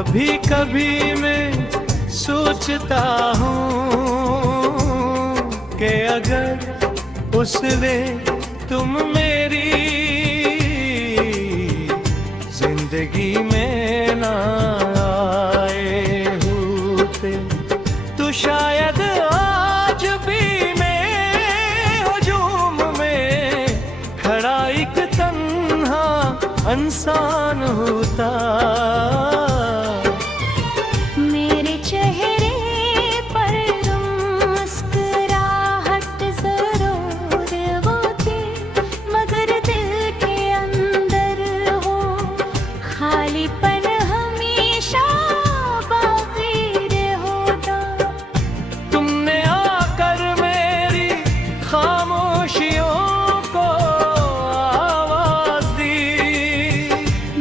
कभी कभी मैं सोचता हूँ कि अगर उस दिन तुम मेरी जिंदगी में ना आए होते तो शायद आज भी मैं हुजूम में खड़ा एक तन्हा इंसान होता। मेरे चेहरे पर मुस्कुराहट जरूर होती, मगर दिल के अंदर हो खालीपन हमेशा बाकी होता। तुमने आकर मेरी खामोशियों को आवाज दी,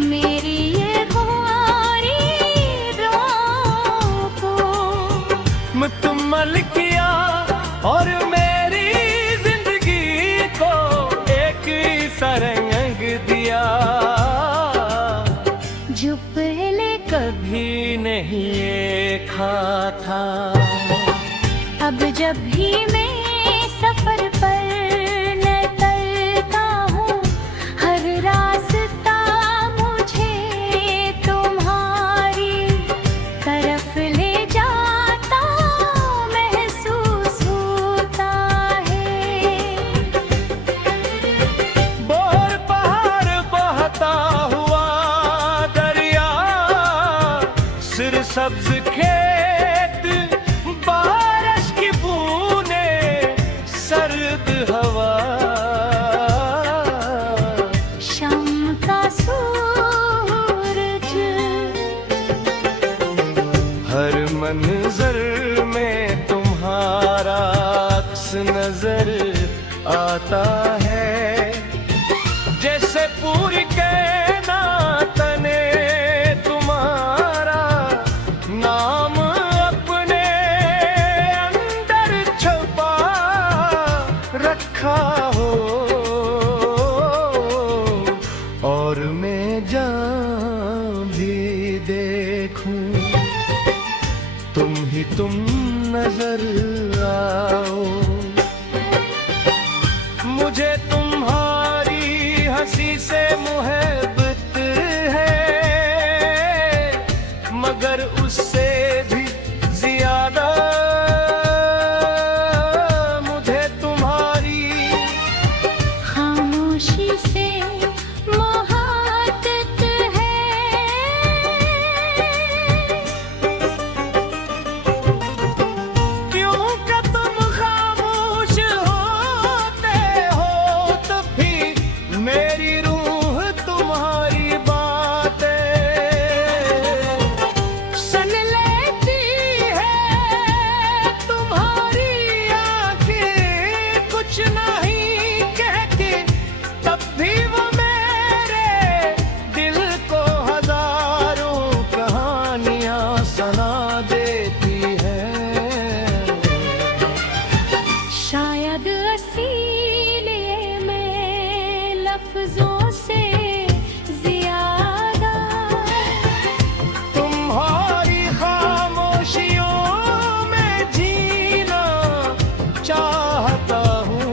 मेरी ये खुमारी दुआओं को मुकम्मल किया और मेरी जिंदगी को एक सा रंग दिया जो पहले कभी नहीं देखा था। अब जब भी मैं सफर पर निकलता हूँ, हर रास्ता मुझे तुम्हारी तरफ ले जाता महसूस होता है। बोर पहाड़ बहता हुआ दरिया, सिर सब्ज खेत, बारिश की बूंदें, सर्द हवा, शाम का सूरज हर मंजर में तुम्हारा अक्स नजर आता है। जैसे पूरी कायनात ने तुम्हारा नाम अपने अंदर छुपा रखा हो, और मैं जहाँ भी देखूं तुम नजर आओ। मुझे तुम्हारी हंसी से मुहब्बत है, मगर उससे भी ज्यादा मुझे तुम्हारी खामोशी से मोहब्बत है। क्यों कि तुम खामोश होते हो तब भी मेरी रूह तुम्हारी बातें सुन लेती है। तुम्हारी आंखें कुछ नहीं कहती, तब भी वो मेरे दिल को हजारों कहानियां सुना देती है। शायद इसीलिए मैं लफ्जों से ज्यादा तुम्हारी खामोशियों में जीना चाहता हूँ।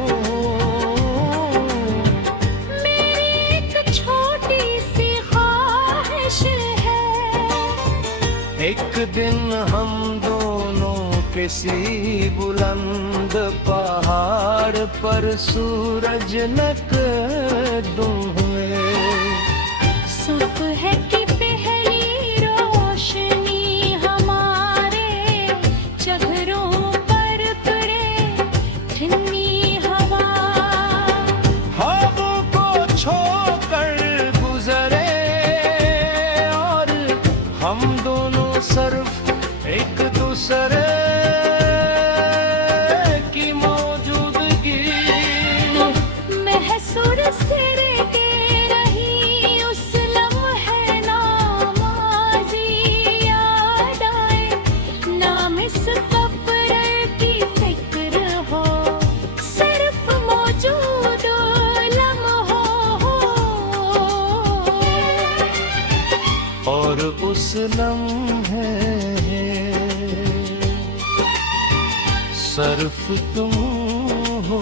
मेरी एक छोटी सी ख्वाहिश है, एक दिन हम दोनों किसी बुलंद पहाड़ पर सूरज नकदम हुए। सुबह की पहली रोशनी हमारे चेहरों पर पड़े, ठंडी हवा ख्वाबों को छोड़कर गुजरे और हम दोनों सिर्फ एक दूसरे की मौजूदगी महसूस करके रही। उस लम्हे नामाज़ी याद आए, नाम इस सफर की फिक्र हो, सिर्फ मौजूद लम्हों हो। और और उस लम्हे सर्फ तुम हो।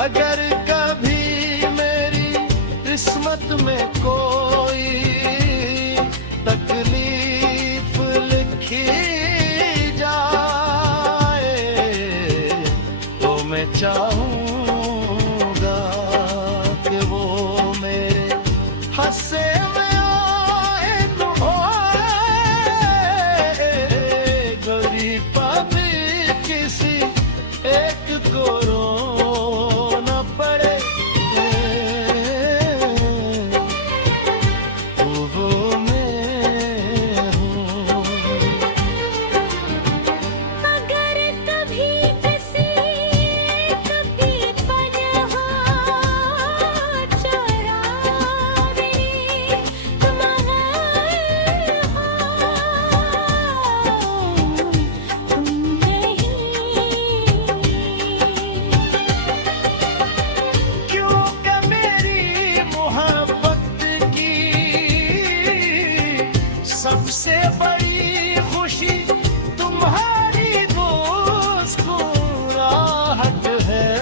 अगर कभी मेरी किस्मत में कोई तकलीफ लिखी जाए तो मैं चाहूँगा कि वो मेरे हंसे में आए तो होए, गरीब भी किसी एक को रोना पड़े। वो मैं हूँ। अगर कभी किसी कभी पनहा चरावे तुम्हारे तुम नहीं। क्योंकि मेरी मोहब्बत की सबसे बड़ी खुशी तुम्हारी मुस्कुराहट है,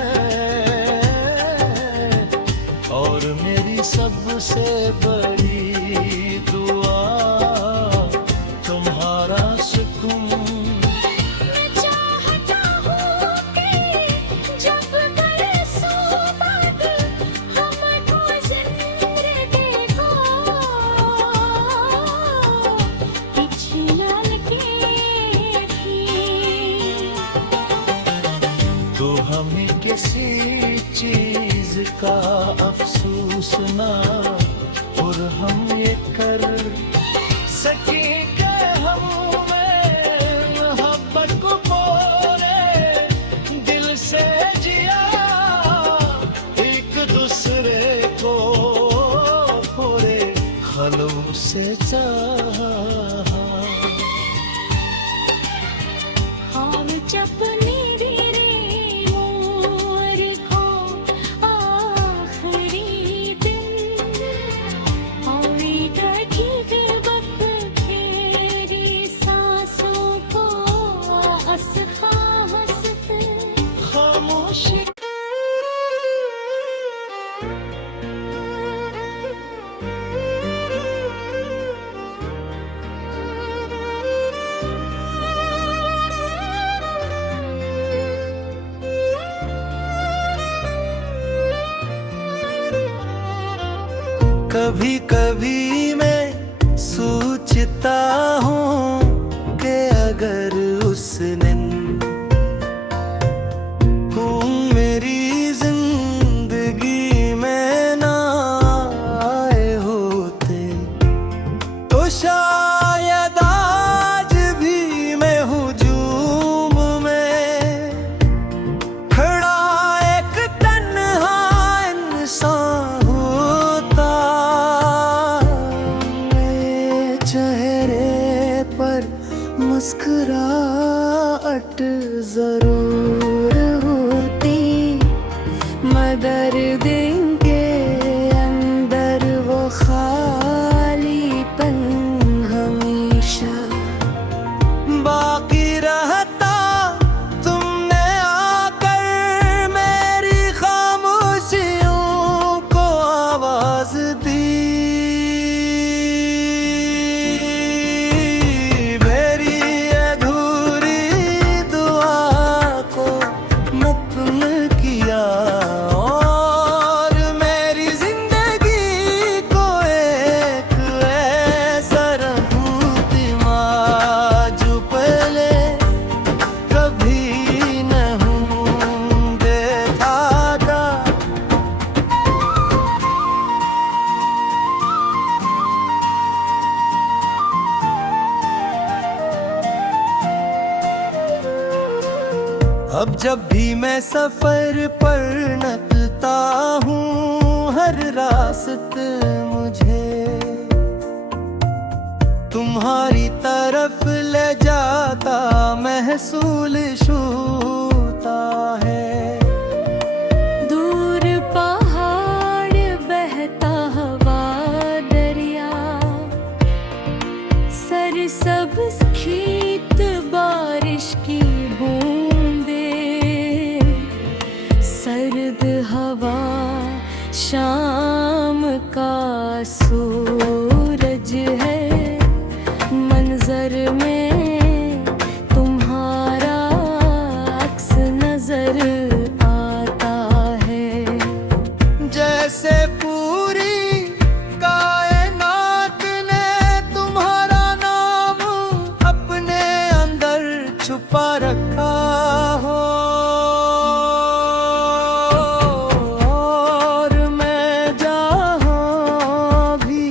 और मेरी सबसे बड़ी दुआ तुम्हारा सुकून। मैं चाहता हूँ कि जब बरसों बाद हमको जिंदगी को पिछला लगे थी। तो हमें किसी चीज का अफसोस ना, और हम ये कर सके कि हमें मोहब्बत को पूरे दिल से जिया, एक दूसरे को पूरे खलूस से चाहा। और जब मेरे मोर को आखिरी दिन और दर्द वक्त तेरी सांसों को हंसता हंसते खामोशी कभी कभी मैं सोचता हूँ कि अगर उस दिन तुम मेरी जिंदगी में ना आए होते तो शायद आज भी मैं हुजूम में खड़ा एक तन्हा इंसान होता। मेरे चेहरे पर मुस्कुराहट जरूर होती, मगर दिन के अंदर वो खालीपन हमेशा बाकी रहता। तुमने आकर मेरी खामोशियों को आवाज दी, मेरी अधूरी दुआ को नत्म किया, और मेरी जिंदगी को एक ऐसा रहूं जो पहले कभी न हूं देखा था। अब जब भी मैं सफर पर निकलता हूँ, हर रास्ते मुझे तुम्हारी तरफ ले जाता महसूस होता है। दूर पहाड़ बहता हवा सर्द हवा शाम का सूरज है, मंजर में तुम्हारा अक्स नजर आता है। जैसे पूरी कायनात ने तुम्हारा नाम अपने अंदर छुपा रखा हो, और मैं जहाँ भी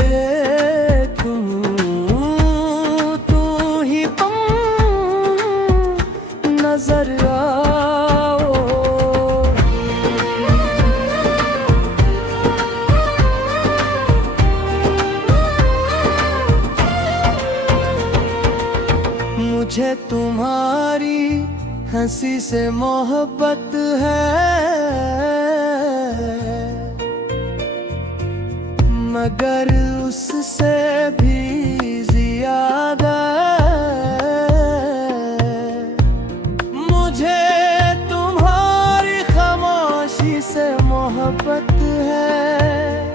देखूं तू ही तुम नजर आओ। मुझे तुम्हारी हंसी से मोहब्बत है, मगर उससे भी ज्यादा मुझे तुम्हारी खामोशी से मोहब्बत है।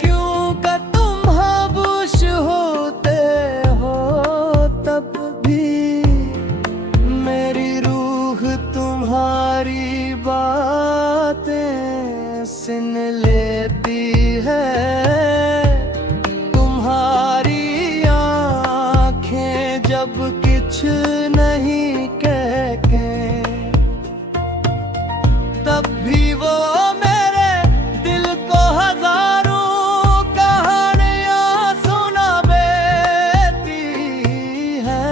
क्यों का तुम खामोश होते हो तब भी मेरी रूह तुम्हारी बातें सुन लेती है। तुम्हारी आँखें जब कुछ नहीं कह के, तब भी वो मेरे दिल को हजारों कहानियां सुनाती है।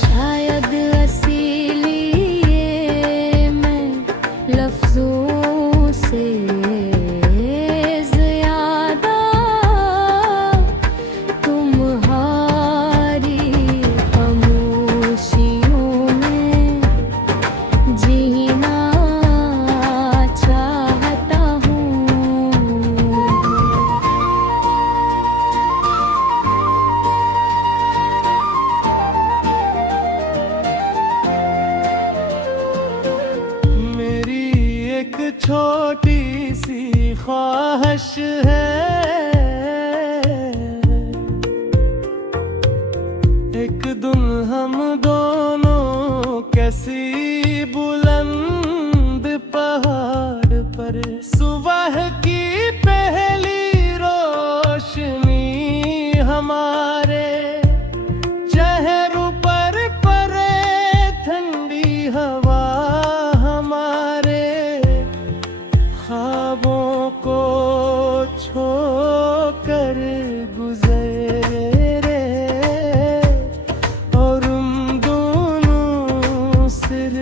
शायद असीली ये मैं लफ्जों से ज्यादा तुम्हारी खामोशियों में जीना चाहता हूँ। मेरी एक छोटी सी ख्वाहिश है, एक दिन हम दोनों कैसी बुलंद पहाड़ पर सुबह की पहली रोशनी हमारे चेहरों पर पड़े, ठंडी हवा हमारे ख्वाबों को छोकर गुजरे, और हम दोनों सिर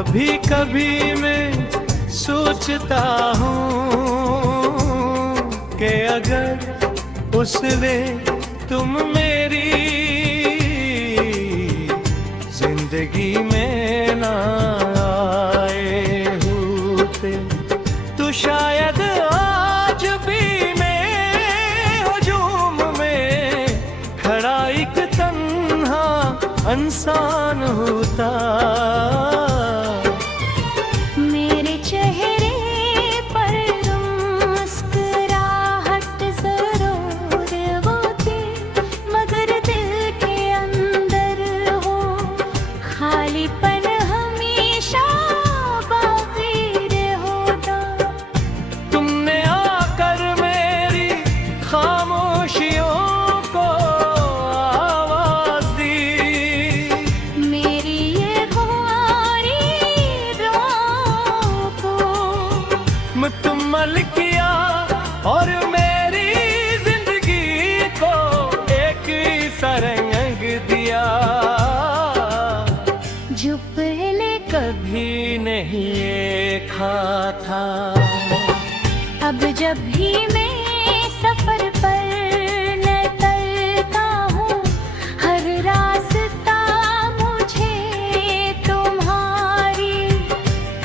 कभी कभी मैं सोचता हूँ कि अगर उस दिन तुम मेरी जिंदगी में ना आए होते तो शायद आज भी मैं हुजूम में खड़ा एक तन्हा इंसान होता। मेरे चेहरे पर मुस्कुराहट जरूर होती, मगर दिल के अंदर हो खालीपन हमेशा बाकी होता। तुमने आकर मेरी खामोशियों को आवाज दी, मेरी ये खुमारी दुआओं को मुकम्मल किया और मेरी जिंदगी को एक सा रंग दिया जो पहले कभी नहीं देखा था। अब जब भी मैं सफर पर निकलता हूँ, हर रास्ता मुझे तुम्हारी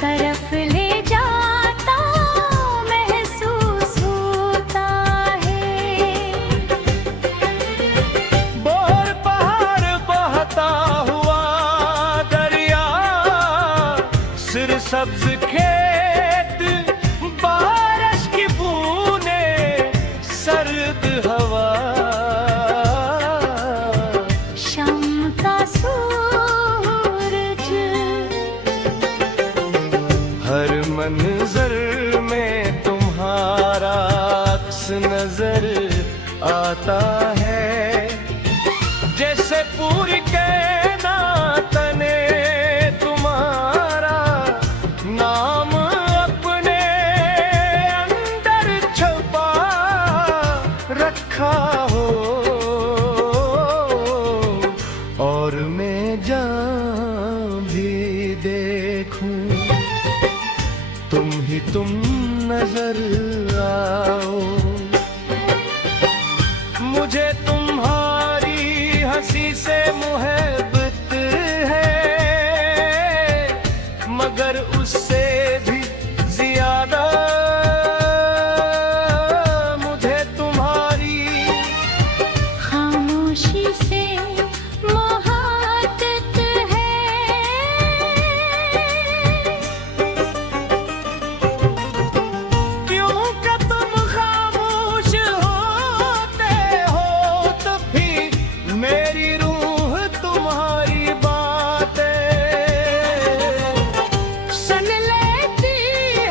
तरफ ले जाता महसूस होता है। बोर पहाड़ बहता हुआ दरिया, सिर सब्ज खेत, बारिश की बूंदें, सर्द हवा, शाम का सूरज हर मंजर में तुम्हारा अक्स नजर आता है। जैसे पूरी कायनात ने तुम्हारा नाम अपने अंदर छुपा रखा हो, और मैं जहाँ भी देखूं तुम नजर आओ। मुझे तुम्हारी हंसी से मुहब्बत है, मगर उससे भी ज्यादा मुझे तुम्हारी खामोशी से मोहब्बत है। क्यों कि तुम खामोश होते हो तो भी मेरी रूह तुम्हारी बातें सुन लेती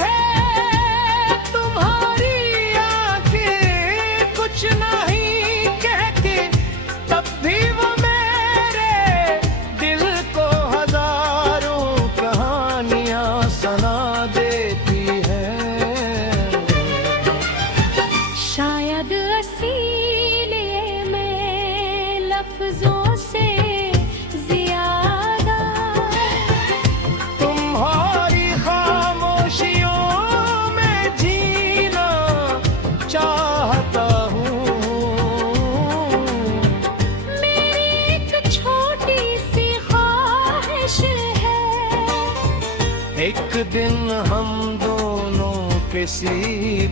है। तुम्हारी आंखें कुछ नहीं कहती, तब भी वो मेरे दिल को हजारों कहानियां सुना देती है। शायद इसीलिए मैं लफ्जों से ज्यादा तुम्हारी खामोशियों में जीना चाहता हूँ। मेरी एक छोटी सी ख्वाहिश है, एक दिन हम दोनों किसी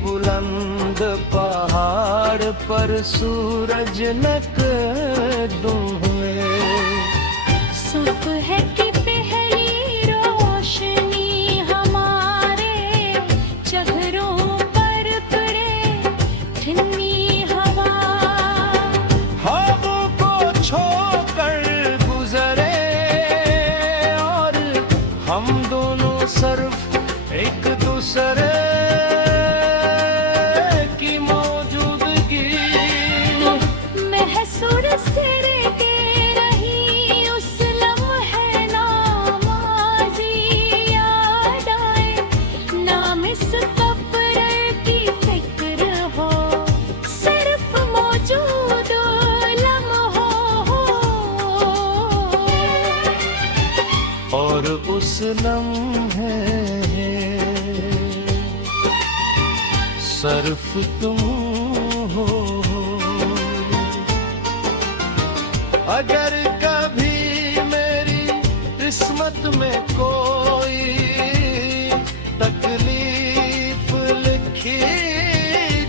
बुलंद पहाड़ पर सूरज नकदम हुए। सुबह की पहली रोशनी हमारे चेहरों पर पड़े, ठंडी हवा ख्वाबों को छोड़कर गुजरे, और हम दोनों सिर्फ एक दूसरे की मौजूदगी महसूस करके रही। उस लम्हे नामाज़ी याद आए, नाम इस सफर की फिक्र हो, सिर्फ मौजूद लम्हों हो। और और उस लम्हे सर्फ तुम हो। अगर कभी मेरी किस्मत में कोई तकलीफ लिखी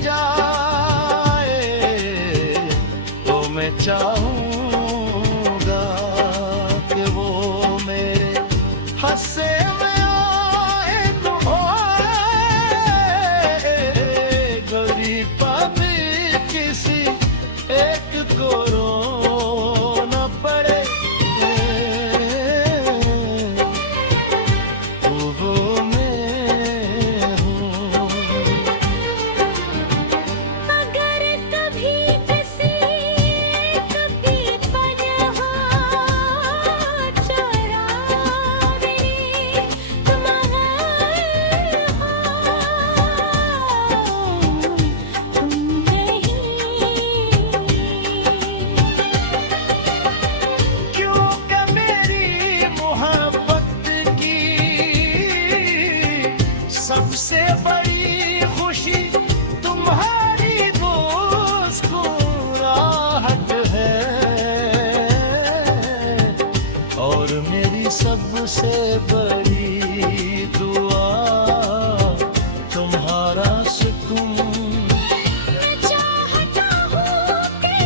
जाए तो मैं चाहूँगा कि वो मेरे हंसे में आए तो आए, गरीब भी किसी एक को रोना पड़े। वो मैं हूँ। अगर कभी किसी कभी पनहा चुरावे तुम्हारे तुम नहीं। क्योंकि मेरी मोहब्बत की सबसे बड़ी खुशी तुम्हारी मुस्कुराहट है, और मेरी सबसे बड़ी दुआ तुम्हारा सुकून। मैं चाहता हूँ कि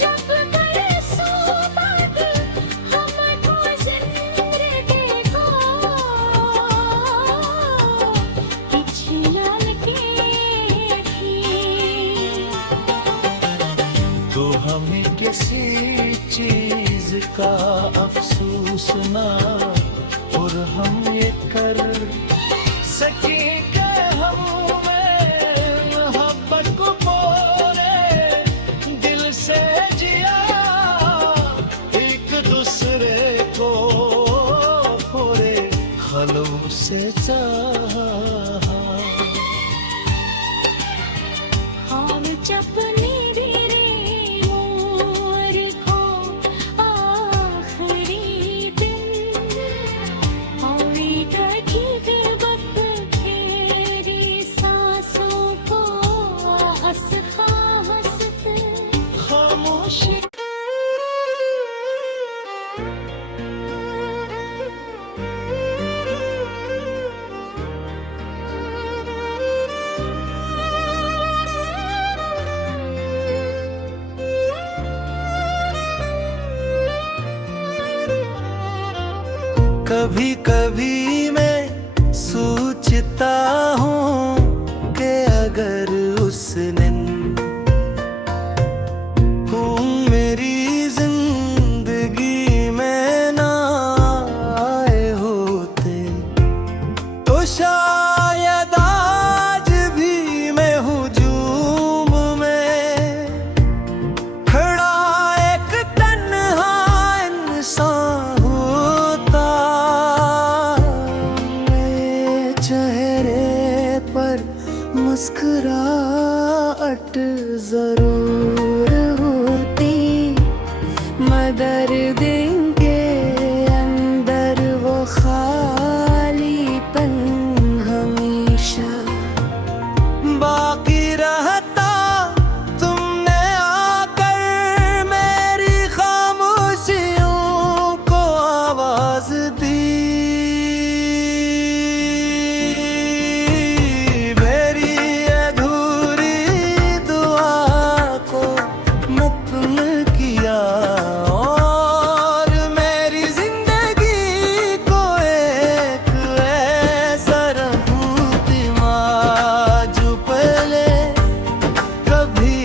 जब गए सोबत हमको जिंदगी को खियाल के थी। तो हमें किसी चीज का अफसोस ना, और हम ये कर सके कि हम मोहब्बत को पूरे दिल से जिया, एक दूसरे को पूरे खलूस से चाहा। और जब मेरे मोर को आखिरी दिन और दर्द वक्त तेरी सांसों को हंस खामोशी कभी कभी मैं सोचता हूँ कि अगर उस दिन तुम मेरी जिंदगी में ना आए होते तो शायद आज भी मैं हुजूम में खड़ा एक तन्हा इंसान होता। मेरे चेहरे पर मुस्कुराहट जरूर होती, मगर दिन के अंदर वो खालीपन हमेशा बाकी रहता। तुमने आकर मेरी खामोशियों को आवाज दी, मेरी अधूरी दुआ को नत्म किया, और मेरी जिंदगी को एक ऐसा रहनुमा जो पहले कभी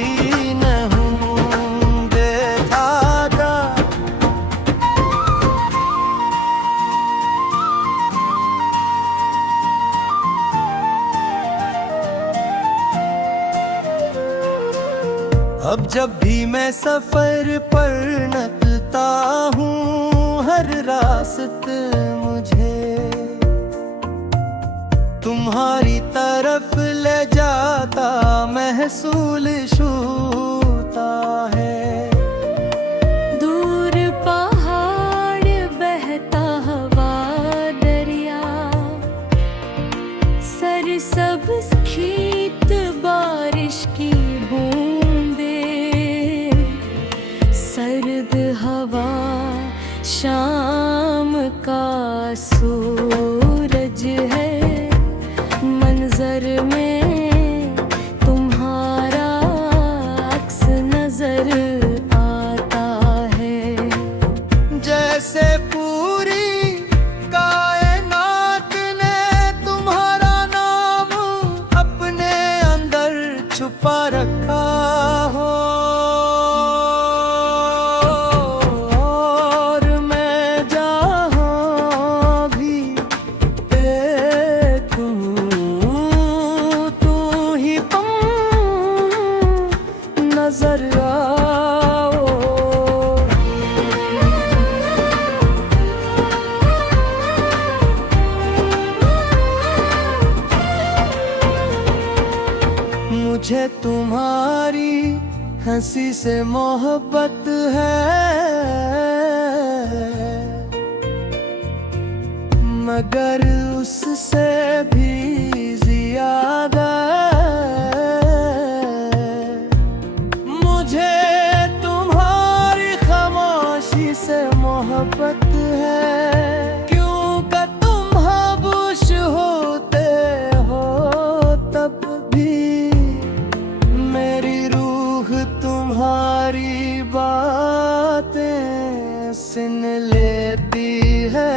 नहीं देखा था। अब जब भी मैं सफर पर निकलता हूँ, हर रास्ते मुझे तुम्हारी तरफ ले जाता महसूस होता है। दूर पहाड़ बहता हवा सर्द हवा शाम का सूरज है, मंजर में तुम्हारा अक्स नजर आता है। जैसे पूरी कायनात ने तुम्हारा नाम अपने अंदर छुपा रखा हो, और मैं जहाँ भी देखूं तू ही तुम नजर आओ। मुझे तुम्हारी हंसी से मोहब्बत है, मगर उससे भी ज्यादा मुझे तुम्हारी खामोशी से मोहब्बत है। क्यों का तुम खामोश होते हो तब भी मेरी रूह तुम्हारी बातें सुन लेती है।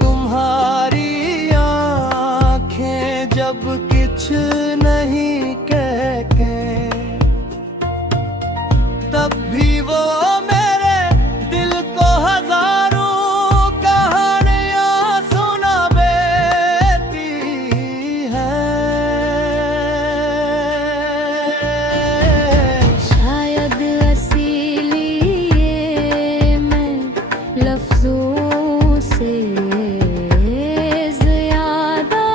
तुम्हारी आँखें जब कुछ नहीं कह के, तब भी वो मेरे दिल को हजारों कहानियां सुनाती है। शायद असीली ये मैं लफ्जों से ज्यादा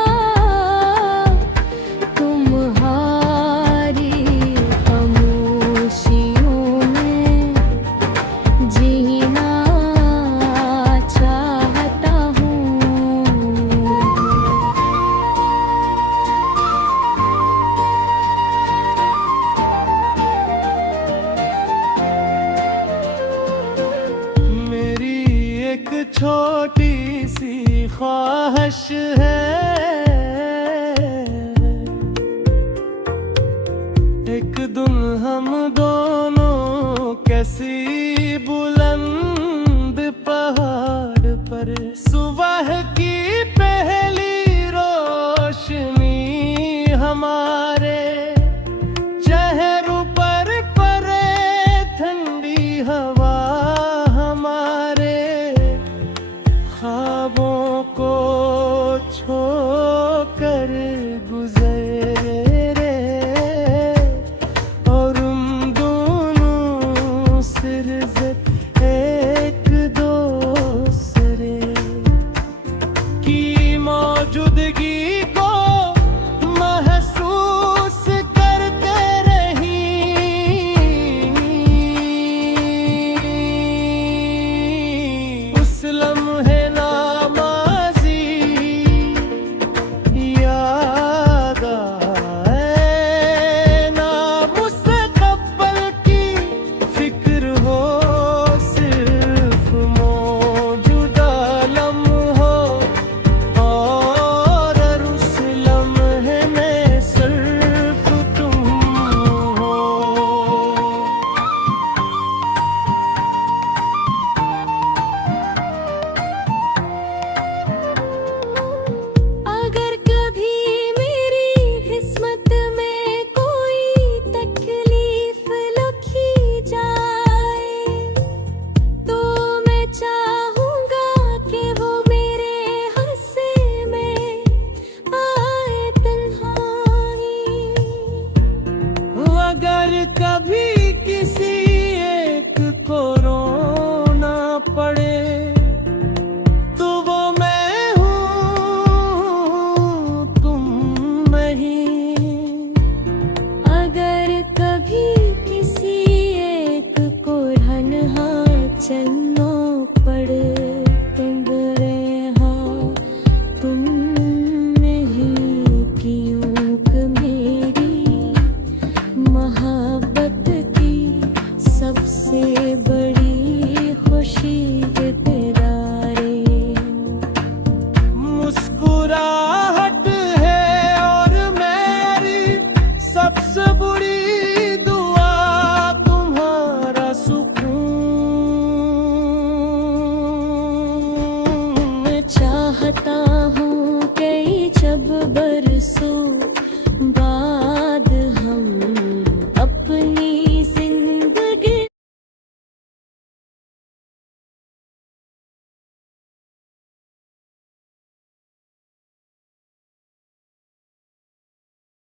तुम्हारी खामोशियों में जीना चाहता हूँ। मेरी एक छोटी सी ख्वाहिश है, एक दिन हम दोनों कैसी